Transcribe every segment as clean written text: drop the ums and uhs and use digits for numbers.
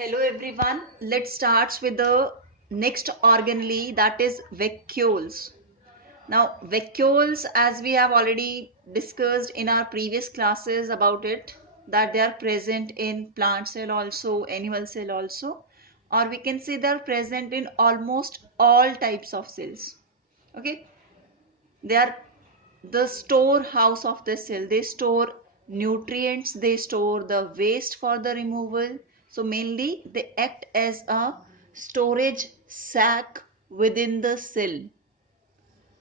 Hello everyone. Let's start with the next organelle, that is vacuoles. Now vacuoles, as we have already discussed in our previous classes about it, that they are present in plant cell also, animal cell also, or we can say they are present in almost all types of cells. Okay, they are the storehouse of the cell. They store nutrients, they store the waste for the removal. So mainly they act as a storage sac within the cell.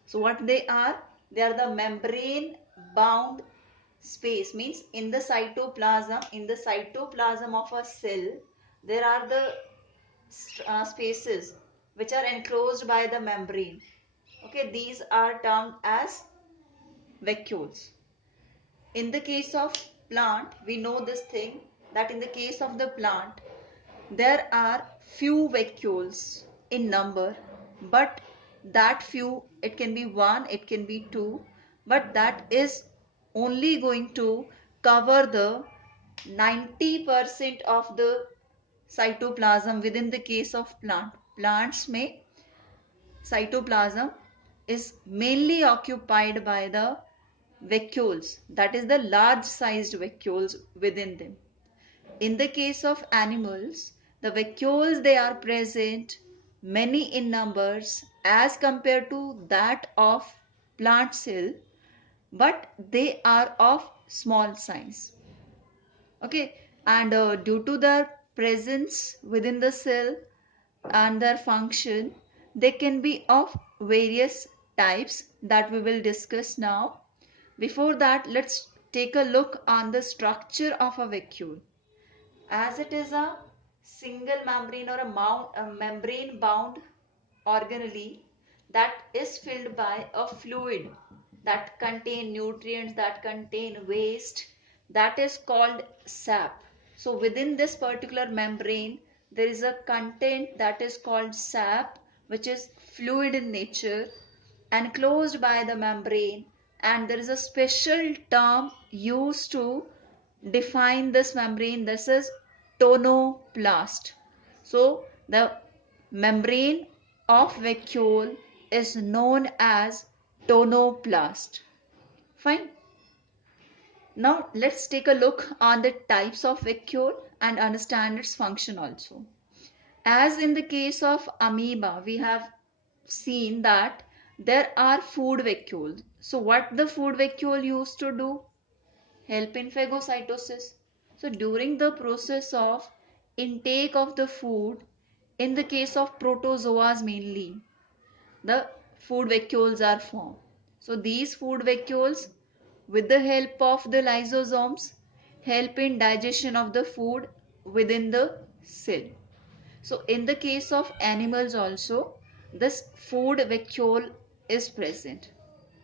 So what they are? They are the membrane bound space, means in the cytoplasm of a cell, there are the spaces which are enclosed by the membrane. Okay, these are termed as vacuoles. In the case of plant, we know this thing, that in the case of the plant, there are few vacuoles in number, but that few, it can be one, it can be two, but that is only going to cover the 90% of the cytoplasm within the case of plant. Plants may cytoplasm is mainly occupied by the vacuoles, that is the large sized vacuoles within them. In the case of animals, the vacuoles, they are present many in numbers as compared to that of plant cell, but they are of small size. Okay, and due to their presence within the cell and their function, they can be of various types that we will discuss now. Before that, let's take a look on the structure of a vacuole. As it is a single membrane or a membrane bound organelle that is filled by a fluid that contain nutrients, that contain waste, that is called sap. So within this particular membrane, there is a content that is called sap, which is fluid in nature, enclosed by the membrane, and there is a special term used to define this membrane. This is tonoplast. So the membrane of vacuole is known as tonoplast. Fine. Now let's take a look on the types of vacuole and understand its function also. As in the case of amoeba, we have seen that there are food vacuoles. So what the food vacuole used to do? Help in phagocytosis. So during the process of intake of the food, in the case of protozoas mainly, the food vacuoles are formed. So these food vacuoles, with the help of the lysosomes, help in digestion of the food within the cell. So in the case of animals also, this food vacuole is present.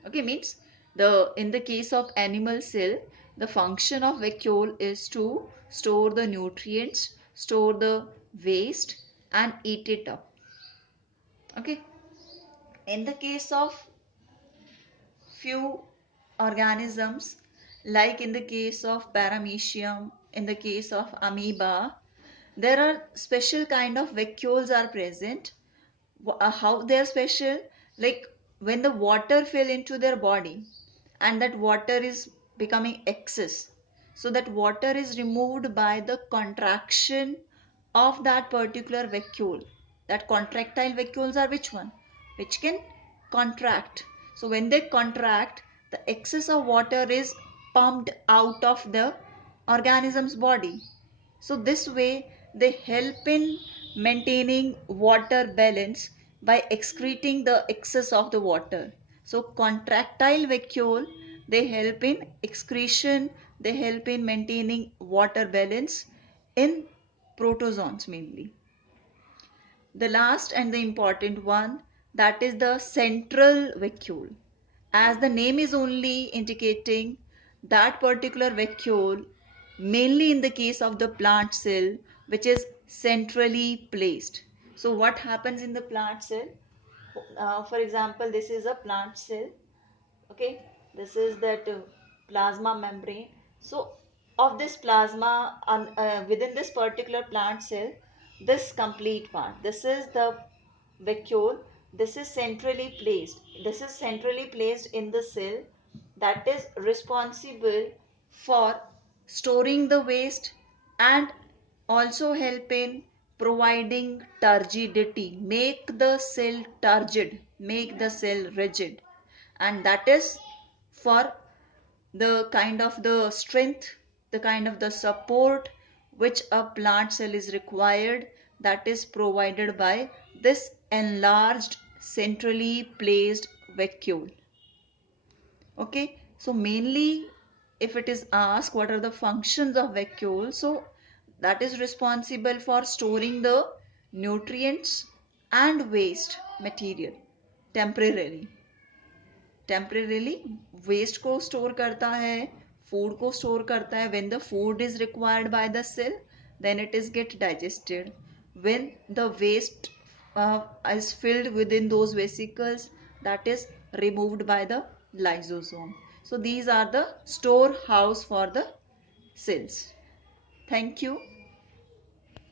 Okay, means the in the case of animal cell, the function of vacuole is to store the nutrients, store the waste, and eat it up. Okay, in the case of few organisms, like in the case of paramecium, in the case of amoeba, there are special kind of vacuoles are present. How they are special? Like when the water fill into their body and that water is becoming excess, so that water is removed by the contraction of that particular vacuole. That contractile vacuoles are which one? Which can contract. So when they contract, the excess of water is pumped out of the organism's body. So this way they help in maintaining water balance by excreting the excess of the water. So contractile vacuole, they help in excretion, they help in maintaining water balance in protozoans mainly. The last and the important one, that is the central vacuole. As the name is only indicating that particular vacuole, mainly in the case of the plant cell, which is centrally placed. So what happens in the plant cell? For example, this is a plant cell. Okay, this is that plasma membrane. So of this plasma, within this particular plant cell, this complete part. This is the vacuole. This is centrally placed. This is centrally placed in the cell that is responsible for storing the waste and also help in providing turgidity, make the cell turgid, make the cell rigid, and that is for the kind of the strength, the kind of the support which a plant cell is required, that is provided by this enlarged centrally placed vacuole. Okay, so mainly if it is asked what are the functions of vacuole, so that is responsible for storing the nutrients and waste material temporarily. Temporarily waste को store करता है, food को store करता है. When the food is required by the cell, then it is get digested. When the waste is filled within those vesicles, that is removed by the lysosome. So these are the storehouse for the cells. Thank you.